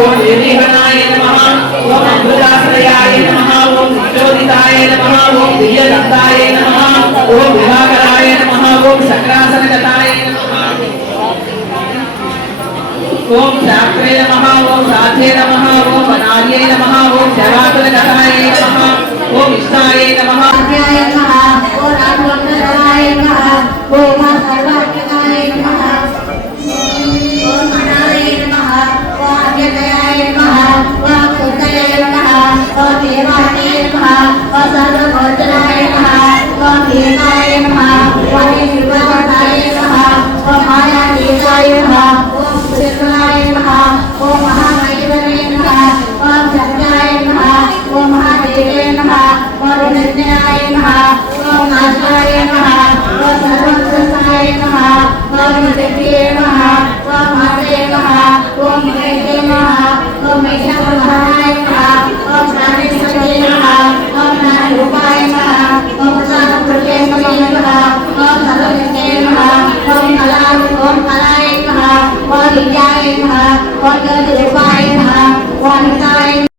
ओम निर्विघ्नाय नमः ओम अमृताश्रयाय नमः ओम नित्योदिताय नमः ओम दिव्यदत्ताय नमः ओम विभाकराय नमः ओम शक्रासनगताय नमः ओम शास्त्रे नमः ओम साध्ये नमः ओम वनार्ये नमः ओम शैवासनगताय नमः ओम इष्टाय नमः ओम रामवंदनाय नमः ओम सर्वज्ञाय नमः ओम मनाय नमः ओम अव्ययाय नमः ओम सुतये नमः ओम देवाय नमः ओम सर्वभूताय नमः ओम देवाय नमः ओम निर्वाणाय नमः ओम मायातीताय नमः ओम शिवाय नमः ओम महामहिमने नमः ओम सत्याय नमः ओम महादेवे नमः ओम नित्याय नमः ओम नाशाय नमः ओम सर्वज्ञाय नमः ओम दिव्ये नमः ओम माते नमः ओम महेशे नमः ओम महिषासुरमर्दनाय नमः ओम प्राणेश्वराय नमः ओम नारायणाय नमः ओम साधुकृते नमः ओम सर्वज्ञे नमः ओम कलाय नमः ओम विद्याय नमः ओम ज्योतिरूपाय नमः ओम हिताय